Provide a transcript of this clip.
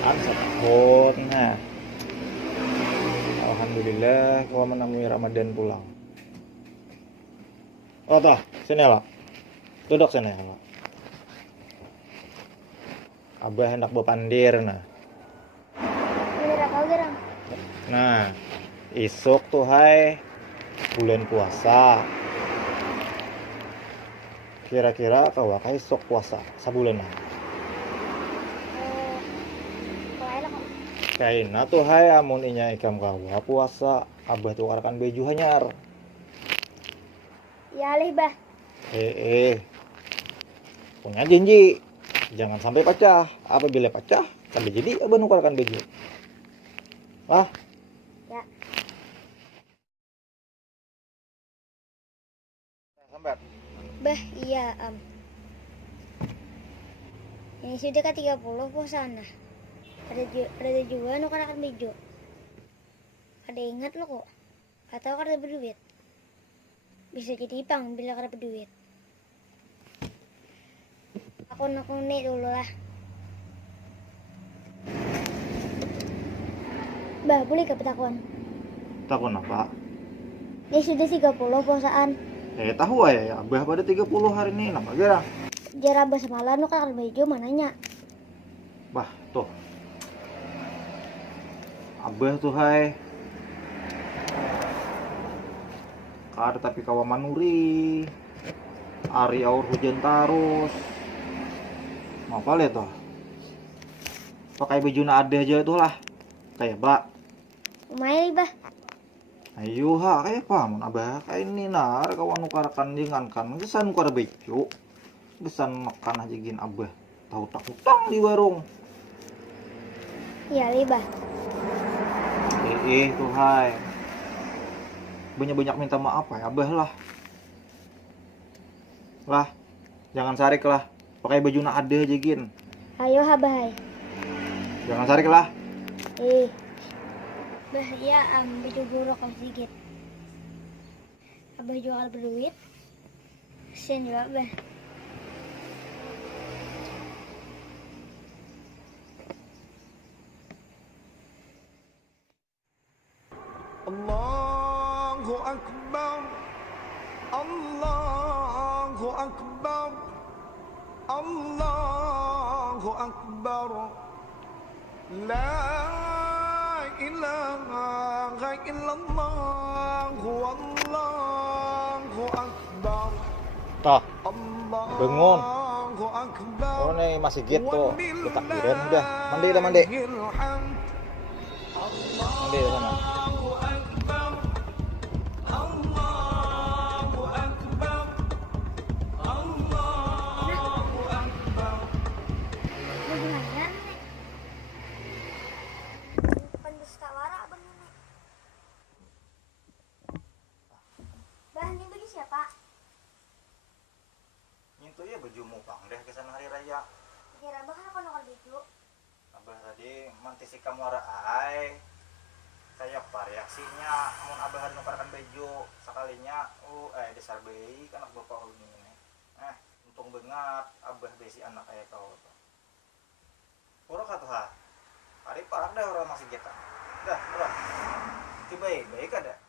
Setahun. Nah, alhamdulillah gua menemui Ramadan pulang. Oh toh, sini lah. Duduk sini lah. Abah hendak bepandir nah. Nah, isuk tuh hai bulan puasa. Kira-kira kau kai isuk puasa sabulan nah. Kaina tuh hai amun inya ikam kawa puasa, abah tuh arakan beju hanyar. Ya alih bah. Punya janji. Jangan sampai pecah. Apabila pecah, kan jadi abah nukarkan beju. Ah, Ya. sampai. Bah iya ini sudah ke 30 po sana. Ada juga nukarkan bejo. Ada ingat lo kok. Atau kada berduit. Bisa jadi pang bila kada berduit. Aku nih dulu lah. Bah, boleh ke petakuan? Takon apa? Ini sudah 30 puasaan. Tahu ya, abah pada 30 hari ini nama gerang. Jarah bah semalam nukarkan bejo mananya. Bah, tuh. Abah tuh hai. Kada tapi kawa manuri. Ari aur hujan tarus. Apa le toh? Pakai baju na ada aja tuh lah. Kayak bak. Lumayan bah. Ayo ha kayak apa mun abah kayak ini nar kawan nukarakan dengan kan gesan nukar becu. Gesan makan aja gin abah. Tahu tak utang di warung. Iya bah. Tuh hai. Banyak-banyak minta maaf ya abah lah. Lah, jangan sarik lah. Pakai baju na ada aja gin. Ayo habahai. Jangan sarik lah. Bah ya baju buruk kau sedikit. Abah jual berduit. Sen juga bah. Allahu Akbar, Allahu Akbar, Allahu Akbar, La ilaha illallah, Allahu Akbar. Toh, bangun. Allahu Akbar. Oh nih masih gitu. Ditakbirin udah. Mandi udah mandi. Mandi di sana. Itu ya baju mukang deh kesan hari raya. Kira abah kan nukar baju. Abah tadi mantisi kamu ai. Kayak apa reaksinya mun abah nukarkan baju sekalinya desar bayi kan anak bapak ulun ini. Untung banget abah besi anak kayak kau tuh. Pura kata ha. Hari parah dah orang masih kita. Dah, pura. Baik ada.